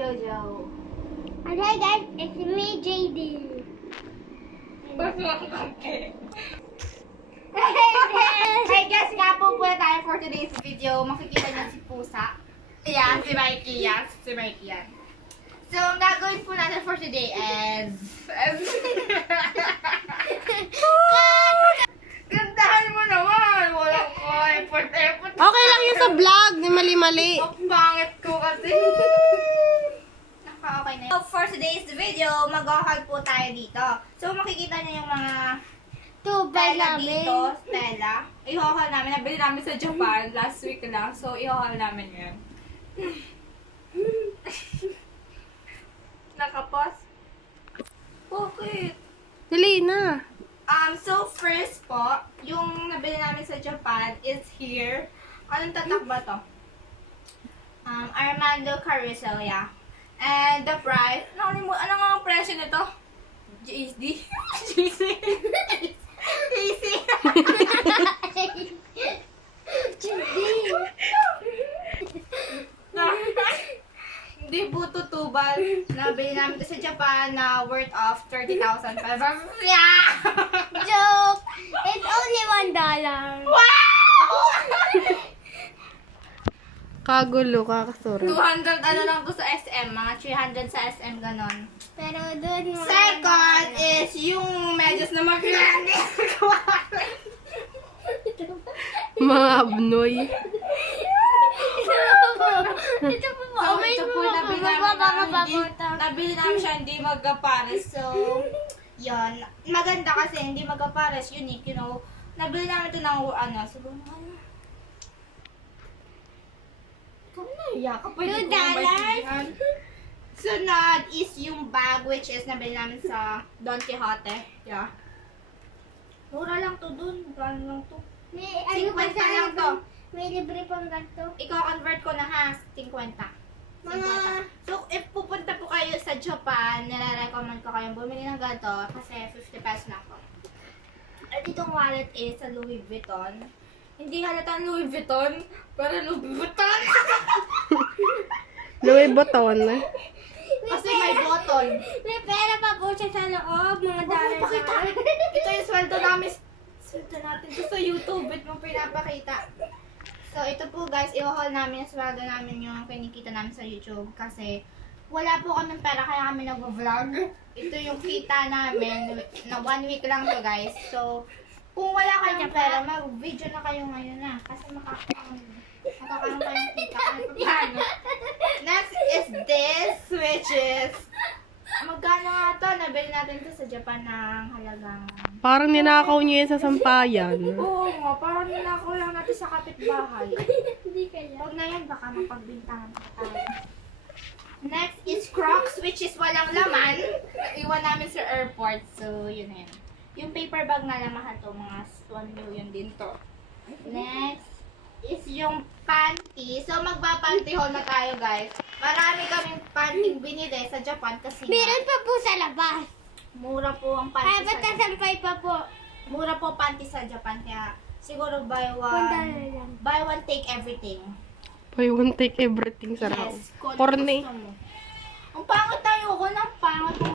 Jojo. And hey guys, it's me, JD. Hey guys, nga po tayo for today's video. Makikita niyo si Pusa. Ayan, si Mikey yan. Si Mikey yan. So, ang gagawin po natin for today is... Gandahan mo naman! Walang ko, effort. Okay lang yun sa vlog, ni mali-mali. Ang bangit ko kasi. Okay na. So, for today's video, mag-haul po tayo dito. So, makikita niyo yung mga Tubay Stella namin. dito. Stella. I-haul namin. Nabili namin sa Japan last week lang. So, i-haul namin yun. Nakapos? Bakit? Dali na. So first po, yung nabili namin sa Japan is here. Anong tatak ba to? Armando Carousel, yeah. And the price, ano nga ang presyo nito? JD? JC? JC? Hindi po tutubal. Nabili namin ito sa Japan na worth of 30,000 pesos. Yeah! Joke! It's only $1. Wow! Kagulo, kakasura. 200 ano lang to sa SM. Mga 300 sa SM, ganon. Pero doon mo. Second is yung medyas na mag-grande. Mga abnoy. Ito po mo. So, ito po nabili namin siya hindi magkapares. So, yun. Maganda kasi hindi magkapares. Unique, you know. Nabili namin ito ng ano. Siguro ano. Yakap pa $2. Sunod is yung bag which is nabili namin sa Don Quixote. Yeah. Mura lang to dun. Gano'n lang to. May 50 lang to. May libre pang ganito. Iko-convert ko na ha. 50. 50. So, if pupunta po kayo sa Japan, nire-recommend ko kayong bumili ng ganito kasi 50 pesos na po. At itong wallet is sa Louis Vuitton. Hindi halata Louis Vuitton, pero Louis Vuitton. Louis Vuitton. Kasi may button. May pera pa po siya sa loob. Mga dollar Pakita. sa Ito yung sweldo namin. Sweldo natin. Ito sa YouTube. Ba't mo pinapakita? So, ito po guys, i-haul namin yung sweldo namin yung kinikita namin sa YouTube. Kasi, wala po kami pera kaya kami nag-vlog. Ito yung kita namin na 1 week lang to guys. So, kung wala kayong pera, mag-video na kayo ngayon na. Kasi makakaroon kayong kita. Paano? Next is this, which is, magkano nga to? Nabili natin to sa Japan ng halagang... Parang ninakaw niyo yan sa sampayan. Oo nga, parang nilako lang natin sa kapitbahay. Hindi kaya. Huwag na yan, baka mapagbintangan pa tayo. Next is Crocs, which is walang laman. Iwan namin sa airport, so yun na yun. Yung paper bag na lang mahal to, mga 1 million din to. Next is yung panty. So magpa-panty haul na tayo guys. Marami kaming panting binili sa Japan kasi Meron pa po sa labas. mura po ang panty Kaya sa ba't kasampay pa po? Mura po panty sa Japan, kaya siguro $1 lang. buy one take everything. Buy one, take everything, sarap. Yes, kung Corny. gusto mo. Ang pangit tayo ko ng pangit.